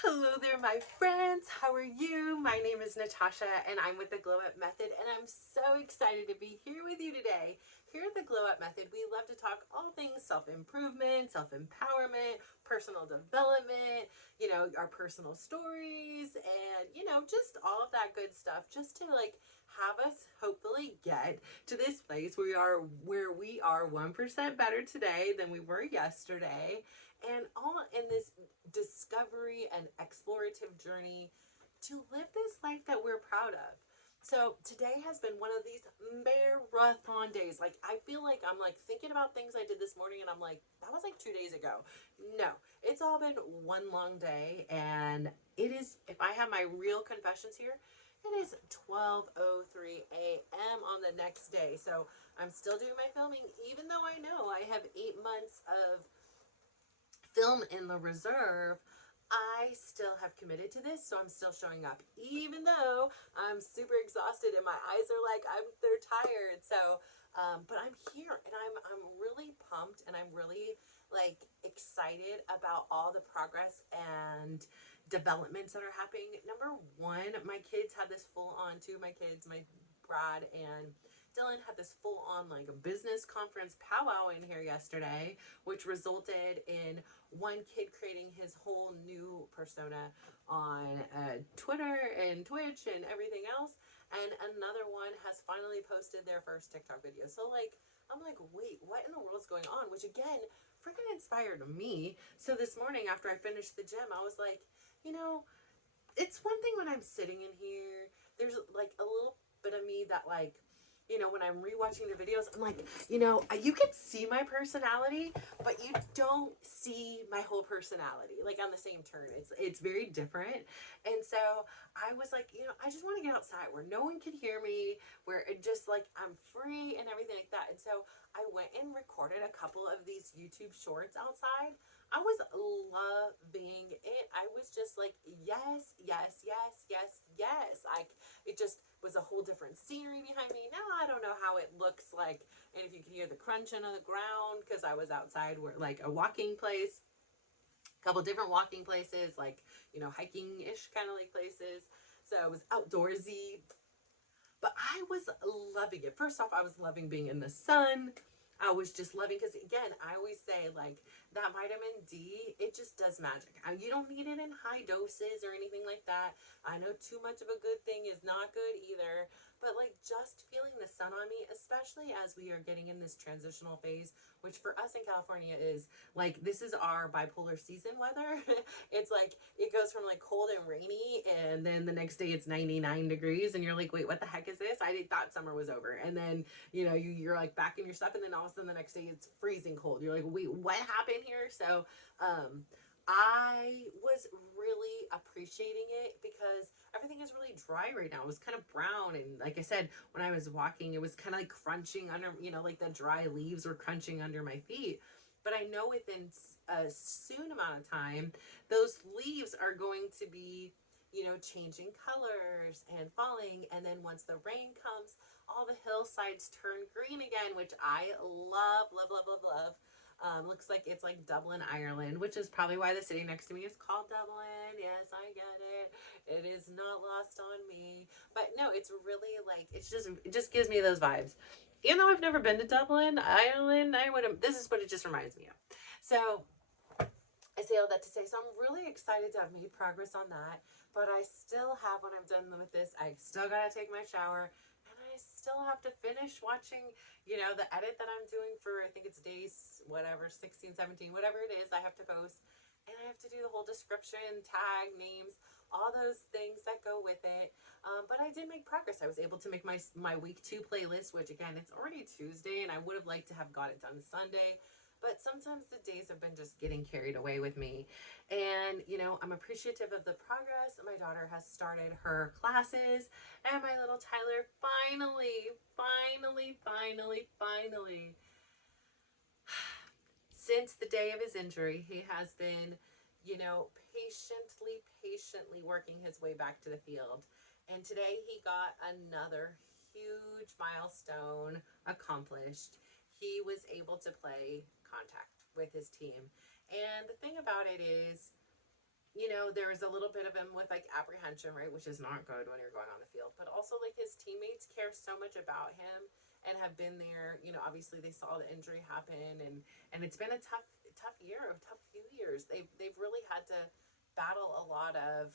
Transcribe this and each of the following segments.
Hello there, my friends. How are you? My name is Natasha, and I'm with the Glow Up Method, and I'm so excited to be here with you today. Here at the Glow Up Method, we love to talk all things self-improvement, self-empowerment, personal development, our personal stories, and, just all of that good stuff, just to have us hopefully get to this place where we are 1% better today than we were yesterday, and all in this discovery and explorative journey to live this life that we're proud of. So today has been one of these marathon days. Like, I feel like I'm like thinking about things I did this morning and I'm like, that was like 2 days ago. No, it's all been one long day. And it is, if I have my real confessions here, it is 12:03 a.m. on the next day. So I'm still doing my filming, even though I know I have 8 months of film in the reserve. I still have committed to this, so I'm still showing up, even though I'm super exhausted and my eyes are they're tired. So, but I'm here and I'm really pumped and I'm really excited about all the progress and developments that are happening. Number one, my kids had this full on, two of my kids, my Brad and Dylan, had this full on like a business conference powwow in here yesterday, which resulted in one kid creating his whole new persona on Twitter and Twitch and everything else, and another one has finally posted their first TikTok video. So I'm like, wait, what in the world is going on? Which again, freaking inspired me. So this morning after I finished the gym, I was like, you know, it's one thing when I'm sitting in here, there's like a little bit of me that when I'm rewatching the videos, I'm like, you can see my personality, but you don't see my whole personality like on the same turn. It's very different. And so I was like, I just want to get outside where no one can hear me, where it just like I'm free and everything like that. And so I went and recorded a couple of these YouTube shorts outside. I was loving it. I was just like, yes, yes, yes, yes, yes. Like, it just was a whole different scenery behind me. Now I don't know how it looks like, and if you can hear the crunching on the ground, because I was outside where like a walking place, a couple different walking places, hiking-ish kind of like places. So it was outdoorsy, but I was loving it. First off, I was loving being in the sun. I was just loving, because again, I always say that vitamin D, it just does magic. You don't need it in high doses or anything like that. I know too much of a good thing is not good either, but just feeling the sun on me, especially as we are getting in this transitional phase, which for us in California is this is our bipolar season weather. It's like it goes from cold and rainy, and then the next day it's 99 degrees, and you're like, wait, what the heck is this? I thought summer was over. And then you're like back in your stuff, and then all of a sudden the next day it's freezing cold. You're like, wait, what happened here? So I was really appreciating it because everything is really dry right now. It was kind of brown, and like I said, when I was walking, it was kind of like crunching under, like the dry leaves were crunching under my feet. But I know within a soon amount of time, those leaves are going to be, changing colors and falling. And then once the rain comes, all the hillsides turn green again, which I love, love, love, love, love. Looks like it's like Dublin, Ireland, which is probably why the city next to me is called Dublin. Yes, I get it. It is not lost on me. But no, it's really it just gives me those vibes. Even though I've never been to Dublin, Ireland, I would have, this is what it just reminds me of. So I say all that to say, so I'm really excited to have made progress on that, but I still have, when I'm done with this, I still gotta take my shower, and I still have to finish watching, the edit that I'm doing for, I think it's days, whatever, 16, 17, whatever it is, I have to post, and I have to do the whole description, tag, names, all those things that go with it. But I did make progress. I was able to make my week 2 playlist, which again, it's already Tuesday, and I would have liked to have got it done Sunday. But sometimes the days have been just getting carried away with me. And, I'm appreciative of the progress. My daughter has started her classes, and my little Tyler finally, since the day of his injury, he has been, patiently working his way back to the field. And today he got another huge milestone accomplished. He was able to play contact with his team. And the thing about it is, there was a little bit of him with like apprehension, right? Which is not good when you're going on the field. But also like his teammates care so much about him and have been there. Obviously they saw the injury happen, and it's been a tough year, a tough few years. They've really had to battle a lot of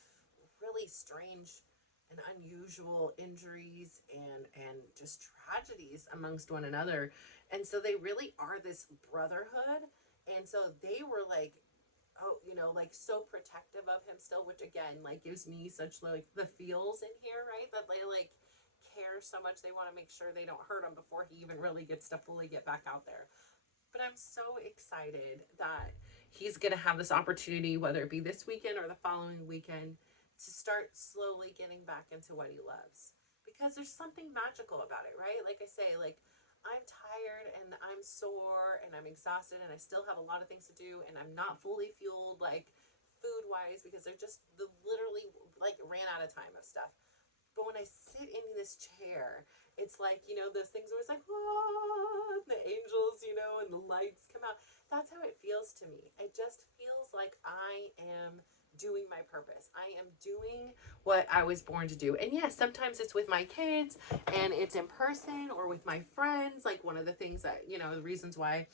really strange and unusual injuries and just tragedies amongst one another. And so they really are this brotherhood. And so they were like, oh, like so protective of him still, which again, like gives me such like the feels in here, right? That they like care so much. They want to make sure they don't hurt him before he even really gets to fully get back out there. But I'm so excited that he's going to have this opportunity, whether it be this weekend or the following weekend, to start slowly getting back into what he loves. Because there's something magical about it, right? Like I say, like I'm tired and I'm sore and I'm exhausted and I still have a lot of things to do and I'm not fully fueled, like food wise, because they're just literally like ran out of time of stuff. But when I sit in this chair, it's like, those things where it's like, oh, the angels, and the lights come out. That's how it feels to me. It just feels like I am doing my purpose. I am doing what I was born to do. And yes, sometimes it's with my kids and it's in person or with my friends. Like one of the things that, the reasons why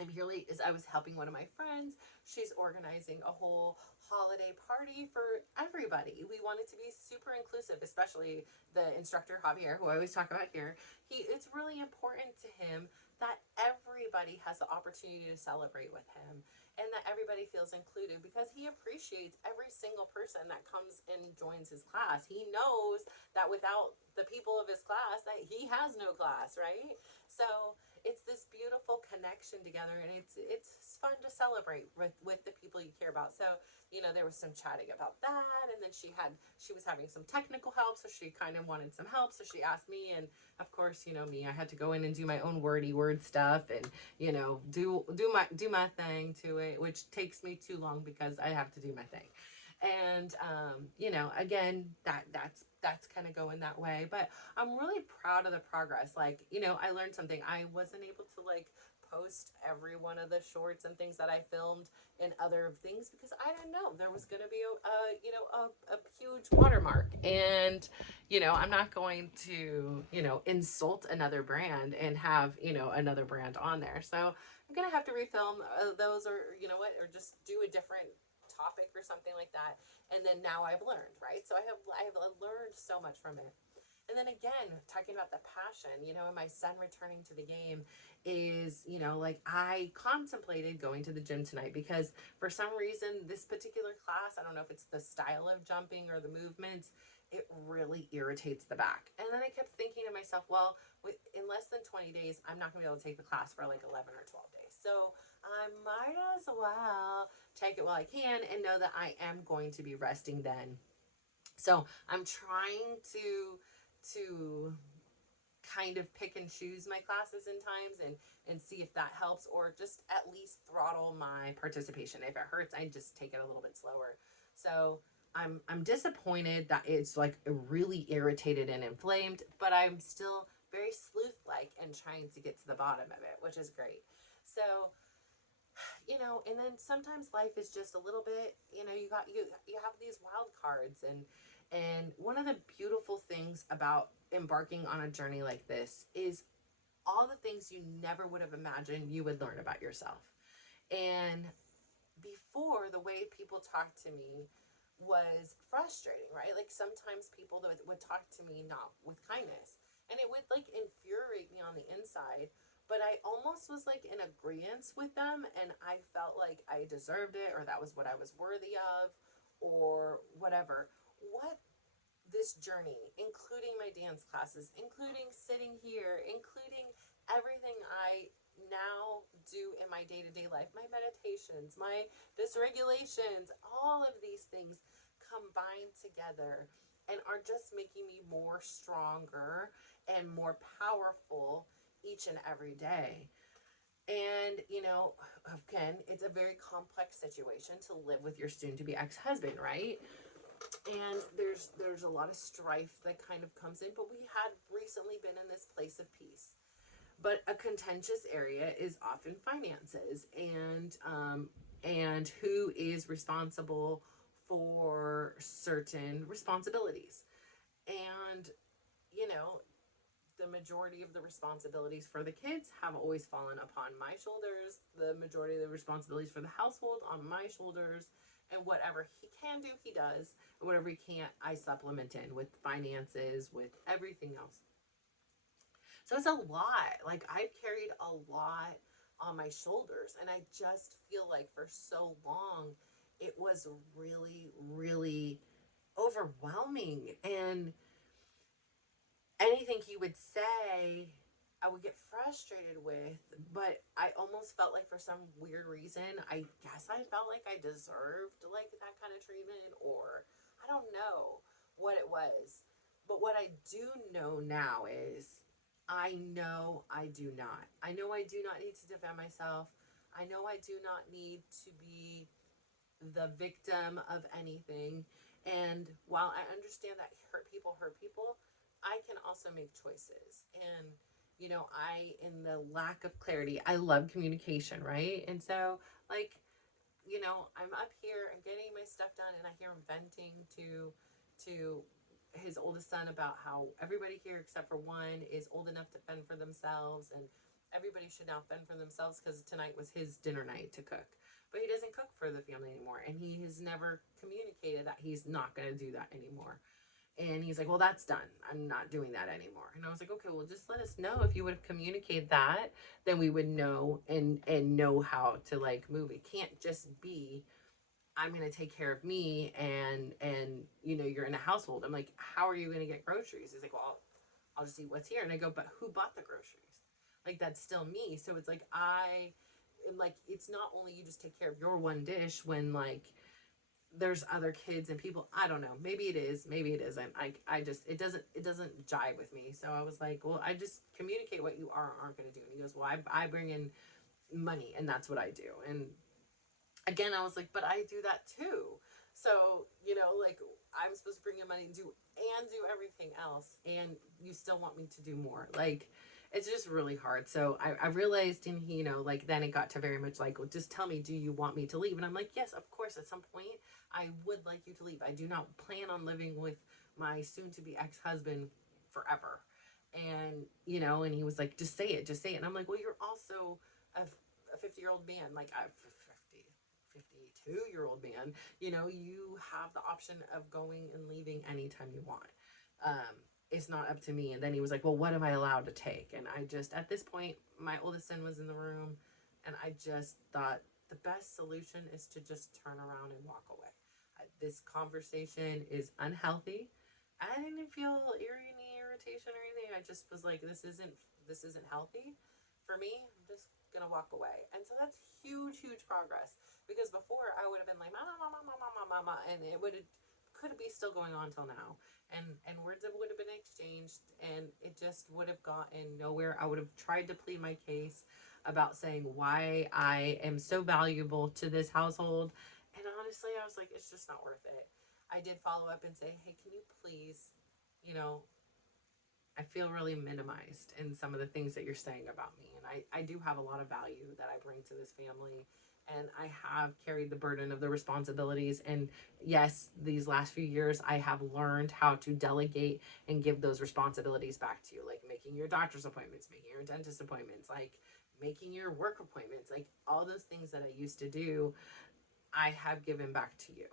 I'm here late is I was helping one of my friends. She's organizing a whole holiday party for everybody. We wanted to be super inclusive, especially the instructor Javier, who I always talk about here. It's really important to him that everybody has the opportunity to celebrate with him and that everybody feels included because he appreciates every single person that comes and joins his class. He knows that without the people of his class that he has no class, right? So it's this beautiful connection together, and it's fun to celebrate with the people you care about. So there was some chatting about that, and then she was having some technical help, so she kind of wanted some help, so she asked me, and of course me, I had to go in and do my own wordy word stuff and do my thing to it, which takes me too long because I have to do my thing. And again, that's kind of going that way, but I'm really proud of the progress. Like, I learned something. I wasn't able to like post every one of the shorts and things that I filmed and other things because I didn't know there was going to be a huge watermark. And I'm not going to insult another brand and have another brand on there. So I'm gonna have to refilm those, or or just do a different topic or something like that. And then now I've learned, right? So I have learned so much from it. And then again, talking about the passion, and my son returning to the game is, like I contemplated going to the gym tonight because for some reason, this particular class, I don't know if it's the style of jumping or the movements, it really irritates the back. And then I kept thinking to myself, well, in less than 20 days, I'm not going to be able to take the class for like 11 or 12 days. So I might as well take it while I can and know that I am going to be resting then. So I'm trying to kind of pick and choose my classes and times and see if that helps, or just at least throttle my participation. If it hurts, I just take it a little bit slower. So I'm disappointed that it's like really irritated and inflamed, but I'm still very sleuth like and trying to get to the bottom of it, which is great. So and then sometimes life is just a little bit, you have these wild cards, and one of the beautiful things about embarking on a journey like this is all the things you never would have imagined you would learn about yourself. And before, the way people talk to me was frustrating, right? Like sometimes people that would talk to me not with kindness, and it would like infuriate me on the inside, but I almost was like in agreement with them, and I felt like I deserved it, or that was what I was worthy of, or whatever. What this journey, including my dance classes, including sitting here, including everything I now do in my day-to-day life, my meditations, my dysregulations, all of these things combined together and are just making me more stronger and more powerful each and every day. And, again, it's a very complex situation to live with your soon to be ex-husband, right? And there's a lot of strife that kind of comes in, but we had recently been in this place of peace. But a contentious area is often finances, and and who is responsible for certain responsibilities. And, you know, the majority of the responsibilities for the kids have always fallen upon my shoulders. The majority of the responsibilities for the household on my shoulders. And whatever he can do, he does. And whatever he can't, I supplement in with finances, with everything else. So it's a lot. Like, I've carried a lot on my shoulders. And I just feel like for so long, it was really, really overwhelming. And anything he would say, I would get frustrated with, but I almost felt like for some weird reason, I guess I felt like I deserved like that kind of treatment, or I don't know what it was. But what I do know now is I know I do not. I know I do not need to defend myself. I know I do not need to be the victim of anything. And while I understand that hurt people, I can also make choices. And, you know, in the lack of clarity, I love communication, right? And so, like, you know, I'm up here, I'm getting my stuff done, and I hear him venting to his oldest son about how everybody here except for one is old enough to fend for themselves, and everybody should now fend for themselves because tonight was his dinner night to cook. But he doesn't cook for the family anymore, and he has never communicated that he's not going to do that anymore. And he's like, well, that's done. I'm not doing that anymore. And I was like, okay, well, just let us know. If you would have communicated that, then we would know and know how to like move. It can't just be, I'm going to take care of me and you know, you're in a household. I'm like, how are you going to get groceries? He's like, well, I'll just eat what's here. And I go, but who bought the groceries? Like, that's still me. So it's like, I am like, it's not only you just take care of your one dish when like there's other kids and people. I don't know, maybe it is, maybe it isn't. I just, it doesn't jive with me. So I was like, well, I just communicate what you are or aren't going to do. And he goes, well, I bring in money and that's what I do. And again, I was like, but I do that too. So, you know, like, I'm supposed to bring in money and do everything else, and you still want me to do more. Like, it's just really hard. So I realized, and he, you know, like, then it got to very much like, well, just tell me, do you want me to leave? And I'm like, yes, of course, at some point I would like you to leave. I do not plan on living with my soon to be ex-husband forever. And, you know, and he was like, just say it, just say it. And I'm like, well, you're also a 50-year-old man. Like, I've 52-year-old man, you know, you have the option of going and leaving anytime you want. It's not up to me. And then he was like, well, what am I allowed to take? And I just, at this point, my oldest son was in the room, and I just thought the best solution is to just turn around and walk away. This conversation is unhealthy. I didn't feel any irritation or anything. I just was like, this isn't healthy for me. I'm just gonna walk away. And so that's huge progress, because before I would have been like mama mama mama mama mama, and it would could be still going on till now, and words would have been exchanged, and it just would have gotten nowhere. I would have tried to plead my case about saying why I am so valuable to this household, and honestly I was like, it's just not worth it. I did follow up and say, hey, can you please, you know, I feel really minimized in some of the things that you're saying about me. And I do have a lot of value that I bring to this family. And I have carried the burden of the responsibilities. And yes, these last few years, I have learned how to delegate and give those responsibilities back to you, like making your doctor's appointments, making your dentist appointments, like making your work appointments, like all those things that I used to do, I have given back to you.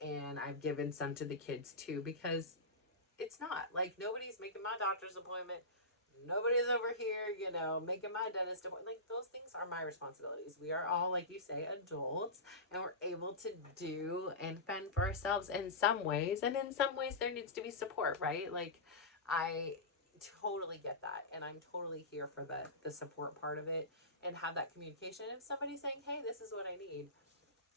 And I've given some to the kids too, because it's not like nobody's making my doctor's appointment, nobody's over here, you know, making my dentist appointment. Like, those things are my responsibilities. We are all, like you say, adults, and we're able to do and fend for ourselves in some ways, and in some ways there needs to be support, right? Like, I totally get that, and I'm totally here for the support part of it, and have that communication. If somebody's saying, hey, this is what I need.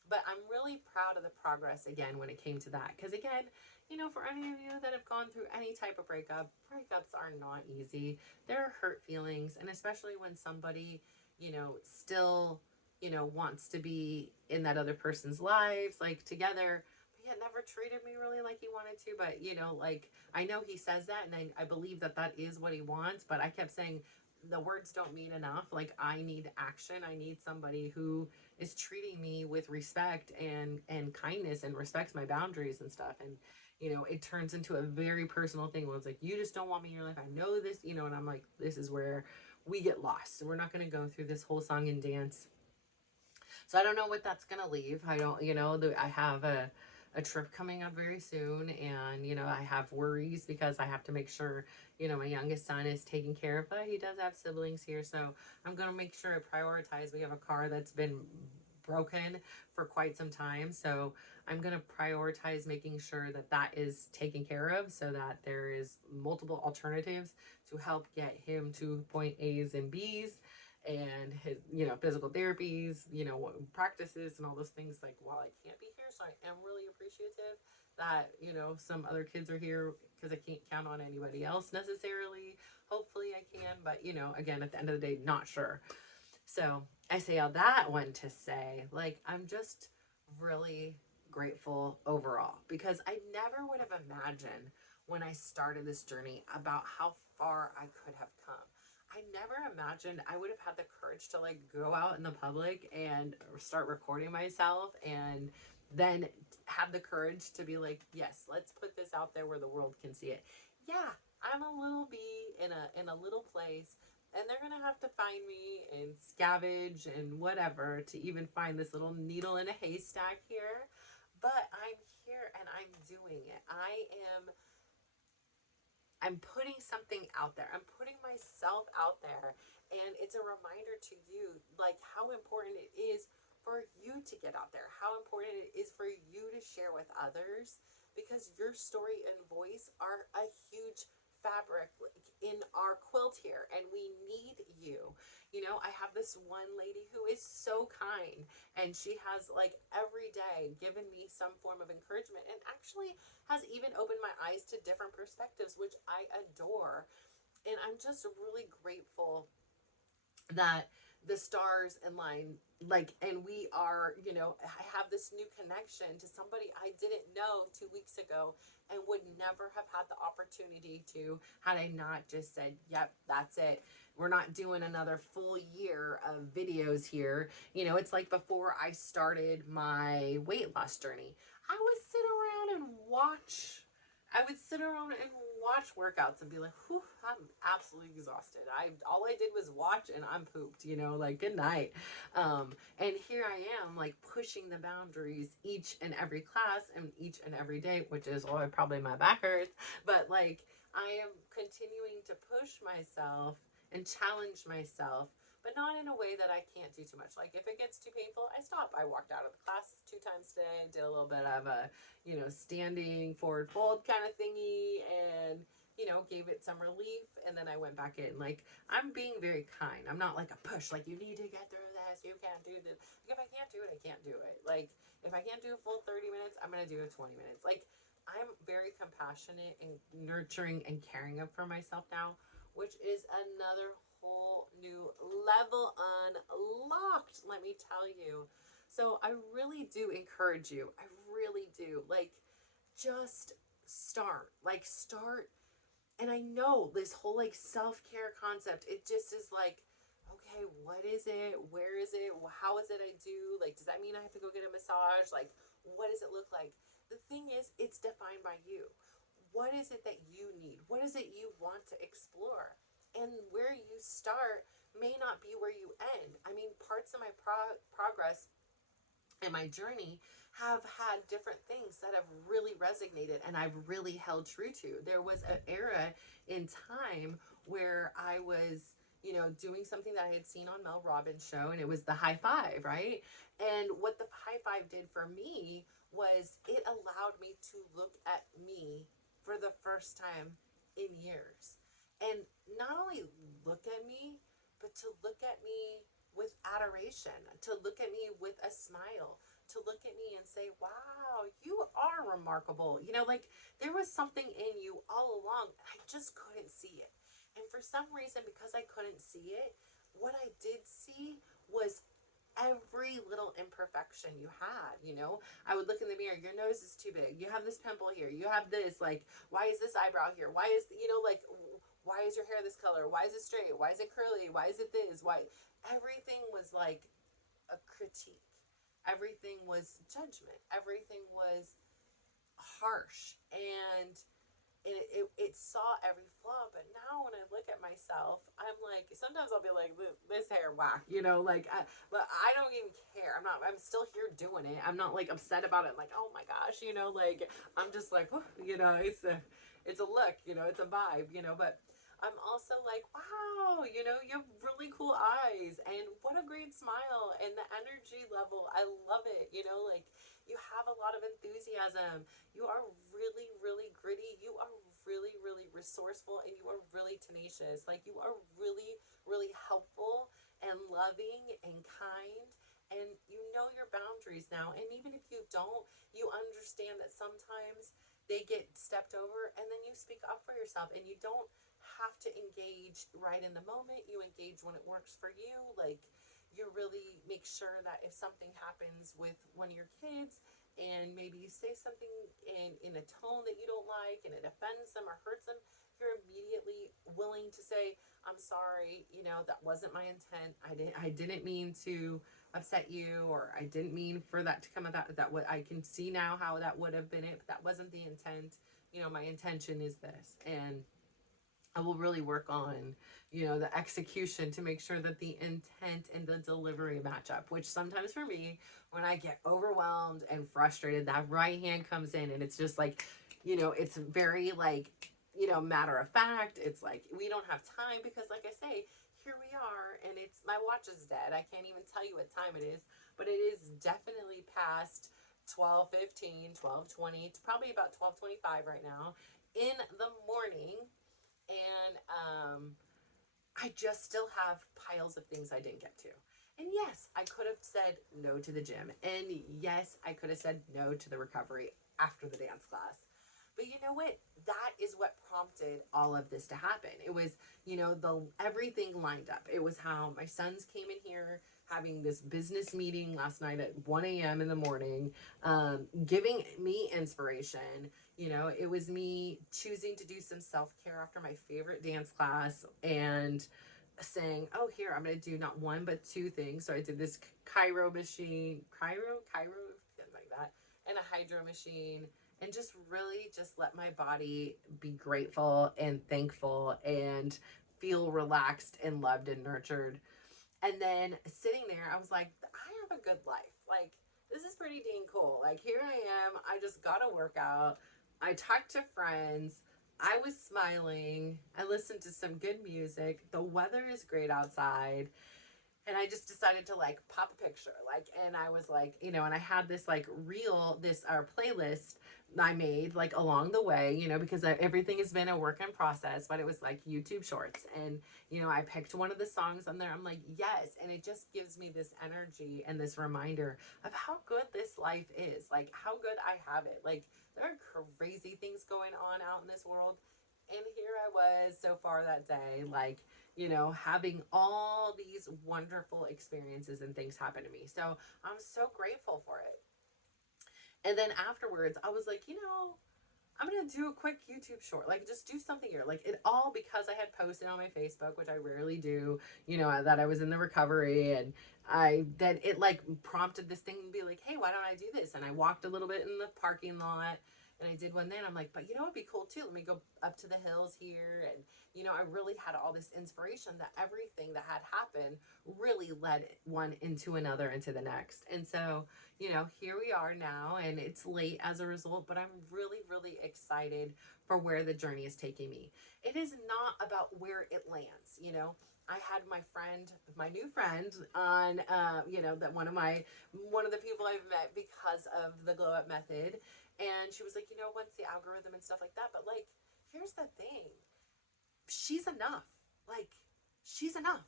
But I'm really proud of the progress again when it came to that. Because again, you know, for any of you that have gone through any type of breakup, breakups are not easy. There are hurt feelings. And especially when somebody, you know, still, you know, wants to be in that other person's lives, like together, but yet never treated me really like he wanted to. But, you know, like, I know he says that, and I believe that that is what he wants. But I kept saying, the words don't mean enough. Like, I need action. I need somebody who is treating me with respect and kindness and respects my boundaries and stuff. And it turns into a very personal thing where it's like, you just don't want me in your life, I know this, and I'm like, this is where we get lost, and we're not going to go through this whole song and dance. So I don't know what that's going to leave. I don't, I have a trip coming up very soon, and I have worries because I have to make sure my youngest son is taken care of, but he does have siblings here, so I'm going to make sure I prioritize. We have a car that's been broken for quite some time, so I'm going to prioritize making sure that that is taken care of, so that there is multiple alternatives to help get him to point A's and B's, and his physical therapies, practices, and all those things, like, while I can't be here. So I am really appreciative that some other kids are here, because I can't count on anybody else necessarily. Hopefully I can, but again, at the end of the day, not sure. So I say all that one to say, like, I'm just really grateful overall, because I never would have imagined when I started this journey about how far I could have come. I never imagined I would have had the courage to, like, go out in the public and start recording myself, and then have the courage to be like, yes, let's put this out there where the world can see it. Yeah, I'm a little bee in a little place, and they're gonna have to find me and scavenge and whatever to even find this little needle in a haystack here. But I'm here and I'm doing it. I'm putting something out there. I'm putting myself out there. And it's a reminder to you, like, how important it is for you to get out there, how important it is for you to share with others, because your story and voice are a huge fabric, like, in our quilt here, and we need you. I have this one lady who is so kind, and she has, like, every day given me some form of encouragement, and actually has even opened my eyes to different perspectives, which I adore. And I'm just really grateful that the stars align, like, and we are, I have this new connection to somebody I didn't know 2 weeks ago, and would never have had the opportunity to, had I not just said, yep, that's it, we're not doing another full year of videos here. It's like, before I started my weight loss journey, I would sit around and watch workouts and be like, whew, I'm absolutely exhausted. All I did was watch, and I'm pooped, like, good night. And here I am, like, pushing the boundaries each and every class and each and every day, which is, probably my back hurts, but, like, I am continuing to push myself and challenge myself, but not in a way that I can't do too much. Like, if it gets too painful, I stop. I walked out of the class 2 times today, did a little bit of a standing forward fold kind of thingy, and gave it some relief, and then I went back in. Like, I'm being very kind. I'm not like a push, like, you need to get through this, you can't do this. Like, if I can't do it, I can't do it. Like, if I can't do a full 30 minutes, I'm gonna do it 20 minutes. Like, I'm very compassionate and nurturing and caring for myself now, which is another whole new level unlocked, let me tell you. So I really do encourage you. I really do. Like, just start. Like, start. And I know this whole, like, self-care concept, it just is like, okay, what is it? Where is it? How is it I do? Like, does that mean I have to go get a massage? Like, what does it look like? The thing is, it's defined by you. What is it that you need? What is it you want to explore? And where you start may not be where you end. I mean, parts of my progress and my journey have had different things that have really resonated and I've really held true to. There was an era in time where I was, doing something that I had seen on Mel Robbins' show, and it was the high five, right? And what the high five did for me was it allowed me to look at me for the first time in years. And not only look at me, but to look at me with adoration, to look at me with a smile, to look at me and say, wow, you are remarkable. Like, there was something in you all along, and I just couldn't see it. And for some reason, because I couldn't see it, what I did see was every little imperfection you had. I would look in the mirror, your nose is too big, you have this pimple here, you have this, like, why is this eyebrow here, why is, like, why is your hair this color, why is it straight, why is it curly, why is it this, why, everything was like a critique. everything was judgment. Everything was harsh, and it saw every flaw. But now when I look at myself, I'm like, sometimes I'll be like, this hair whack, like, but I don't even care. I'm still here doing it. I'm not like upset about it. Like, oh my gosh, like, I'm just like, it's a look, it's a vibe, but I'm also like, wow, you have really cool eyes, and what a great smile, and the energy level. I love it, like, you have a lot of enthusiasm. You are really, really gritty. You are really, really resourceful, and you are really tenacious. Like, you are really, really helpful and loving and kind. And you know your boundaries now. And even if you don't, you understand that sometimes they get stepped over, and then you speak up for yourself, and you don't have to engage right in the moment. You engage when it works for you. Like, you really make sure that if something happens with one of your kids, and maybe you say something in a tone that you don't like, and it offends them or hurts them, you're immediately willing to say, I'm sorry, that wasn't my intent. I didn't mean to upset you, or I didn't mean for that to come out. That what I can see now how that would have been it, but that wasn't the intent. My intention is this. And I will really work on, the execution to make sure that the intent and the delivery match up, which sometimes for me, when I get overwhelmed and frustrated, that right hand comes in, and it's just like, it's very like, matter of fact. It's like, we don't have time because, like I say, here we are, and it's, my watch is dead. I can't even tell you what time it is, but it is definitely past 12:15, 12:20. It's probably about 12:25 right now in the morning. And I just still have piles of things I didn't get to. And yes, I could have said no to the gym. And yes, I could have said no to the recovery after the dance class. But you know what? That is what prompted all of this to happen. It was, the everything lined up. It was how my sons came in here having this business meeting last night at 1 a.m. in the morning, giving me inspiration. It was me choosing to do some self-care after my favorite dance class, and saying, oh, here, I'm going to do not one, but two things. So I did this Cairo machine, something like that, and a hydro machine, and just really just let my body be grateful and thankful and feel relaxed and loved and nurtured. And then sitting there, I was like, I have a good life. Like, this is pretty dang cool. Like, here I am. I just got a workout. I talked to friends. I was smiling. I listened to some good music. The weather is great outside. And I just decided to like pop a picture, like, and I was like, and I had this like reel, this our playlist I made like along the way, because everything has been a work in process, but it was like YouTube shorts, and I picked one of the songs on there. I'm like, yes, and it just gives me this energy and this reminder of how good this life is, like how good I have it. Like, there are crazy things going on out in this world, and here I was so far that day, like, having all these wonderful experiences and things happen to me. So I'm so grateful for it. And then afterwards, I was like, I'm going to do a quick YouTube short, like just do something here. Like, it all because I had posted on my Facebook, which I rarely do, that I was in the recovery, and then it like prompted this thing to be like, hey, why don't I do this? And I walked a little bit in the parking lot, and I did one then. I'm like, but it'd be cool too. Let me go up to the hills here. And, I really had all this inspiration that everything that had happened really led one into another, into the next. And so, here we are now, and it's late as a result, but I'm really, really excited for where the journey is taking me. It is not about where it lands. I had my new friend on, that one of the people I've met because of the Glow Up Method. And she was like, what's the algorithm and stuff like that? But like, here's the thing. She's enough. Like, she's enough.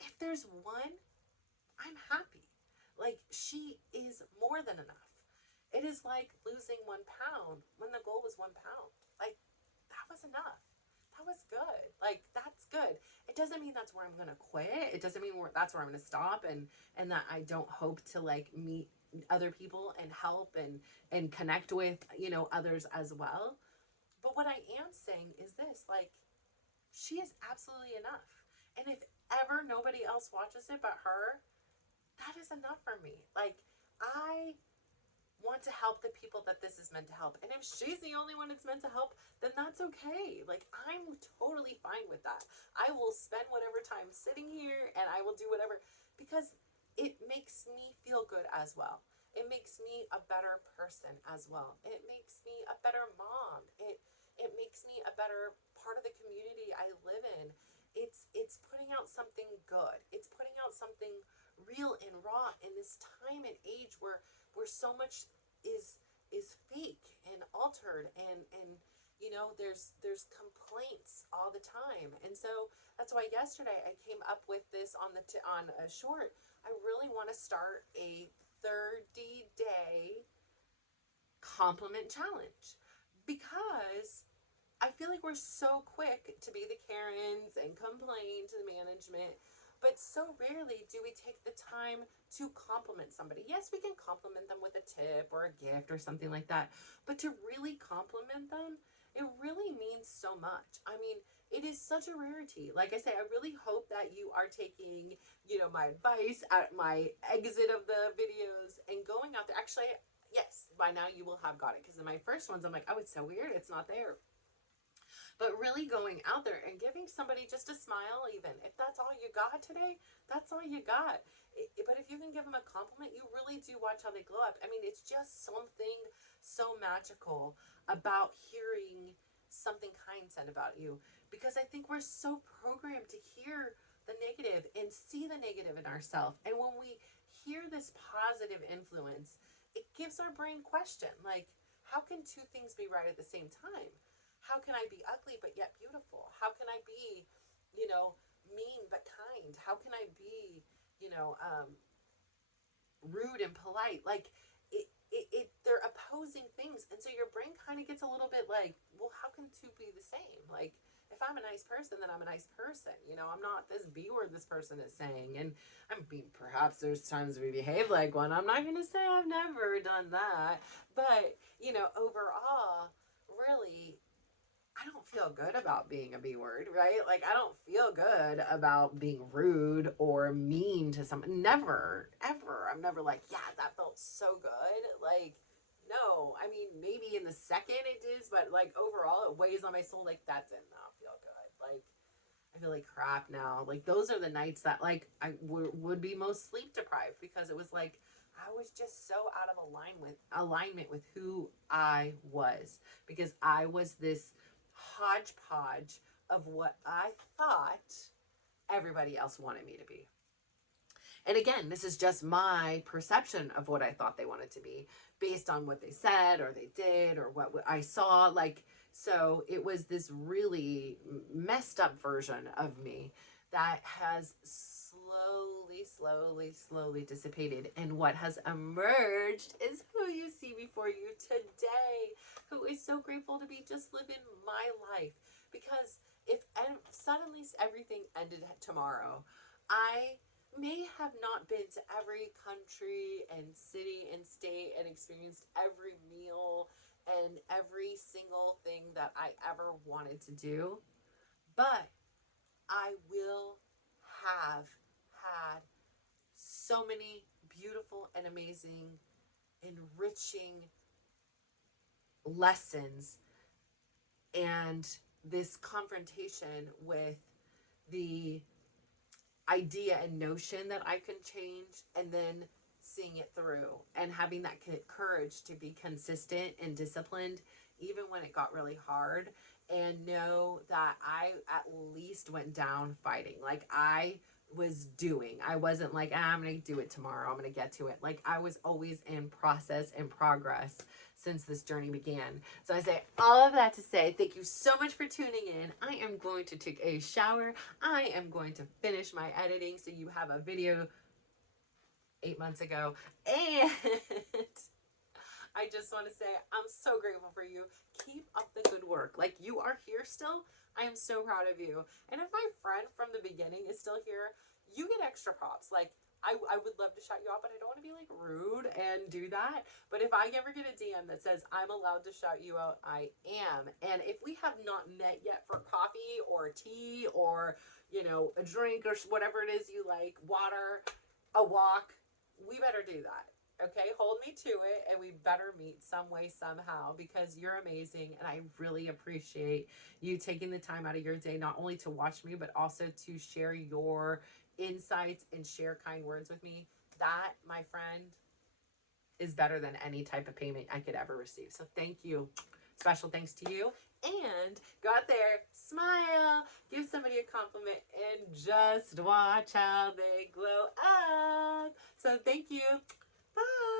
If there's one, I'm happy. Like, she is more than enough. It is like losing 1 pound when the goal was 1 pound. Like, that was enough. That was good. Like, that's good. It doesn't mean that's where I'm going to quit. It doesn't mean that's where I'm going to stop, and that I don't hope to like meet other people and help and connect with, others as well. But what I am saying is this, like, she is absolutely enough. And if ever nobody else watches it but her, that is enough for me. Like, I want to help the people that this is meant to help. And if she's the only one it's meant to help, then that's okay. Like, I'm totally fine with that. I will spend whatever time sitting here and I will do whatever, because it makes me feel good as well. It makes me a better person as well. It makes me a better mom. It makes me a better part of the community I live in. It's putting out something good. It's putting out something real and raw in this time and age where so much is fake and altered, and you know, there's complaints all the time. And so that's why yesterday I came up with this on on a short. I really want to start a 30-day compliment challenge, because I feel like we're so quick to be the Karens and complain to the management, but so rarely do we take the time to compliment somebody. Yes, we can compliment them with a tip or a gift or something like that, but to really compliment them, it really means so much. I mean, it is such a rarity. Like I say, I really hope that you are taking, you know, my advice at my exit of the videos and going out there. Actually, yes, by now you will have got it, because in my first ones, I'm like, oh, it's so weird, it's not there. But really going out there and giving somebody just a smile, even if that's all you got today, that's all you got. But if you can give them a compliment, you really do watch how they glow up. I mean, it's just something so magical about hearing something kind said about you, because I think we're so programmed to hear the negative and see the negative in ourselves. And when we hear this positive influence, it gives our brain question, like, how can two things be right at the same time? How can I be ugly but yet beautiful? How can I be, you know, mean but kind? How can I be, you know, rude and polite? Like, they're opposing things. And so your brain kind of gets a little bit like, well, how can two be the same? Like, if I'm a nice person, then I'm a nice person. You know, I'm not this B word this person is saying. And I mean, perhaps there's times we behave like one. I'm not going to say I've never done that. But, you know, overall, really, I don't feel good about being a B word, right? Like, I don't feel good about being rude or mean to someone. Never, ever. I'm never like, yeah, that felt so good. Like, no. I mean, maybe in the second it is, but like overall, it weighs on my soul. Like, that did not feel good. Like, I feel like crap now. Like, those are the nights that like I would be most sleep deprived, because it was like I was just so out of alignment with who I was, because I was this hodgepodge of what I thought everybody else wanted me to be. And again, this is just my perception of what I thought they wanted to be based on what they said or they did or what I saw. Like, so it was this really messed up version of me that has slowly dissipated. And what has emerged is who you see before you today, who is so grateful to be just living my life. Because if suddenly everything ended tomorrow, I may have not been to every country and city and state and experienced every meal and every single thing that I ever wanted to do, but I will have had so many beautiful and amazing, enriching lessons and this confrontation with the idea and notion that I can change, and then seeing it through and having that courage to be consistent and disciplined even when it got really hard, and know that I at least went down fighting. Like, I was doing. I wasn't like, I'm going to do it tomorrow, I'm going to get to it. Like, I was always in process and progress since this journey began. So I say all of that to say thank you so much for tuning in. I am going to take a shower. I am going to finish my editing so you have a video 8 months ago. And I just want to say I'm so grateful for you. Keep up the good work. Like, you are here still. I am so proud of you. And if my friend from the beginning is still here, you get extra props. Like, I would love to shout you out, but I don't want to be like rude and do that. But if I ever get a DM that says I'm allowed to shout you out, I am. And if we have not met yet for coffee or tea or, you know, a drink or whatever it is you like, water, a walk, we better do that. Okay, hold me to it, and we better meet some way, somehow, because you're amazing, and I really appreciate you taking the time out of your day not only to watch me, but also to share your insights and share kind words with me. That, my friend, is better than any type of payment I could ever receive. So thank you. Special thanks to you. And go out there, smile, give somebody a compliment, and just watch how they glow up. So thank you. Bye.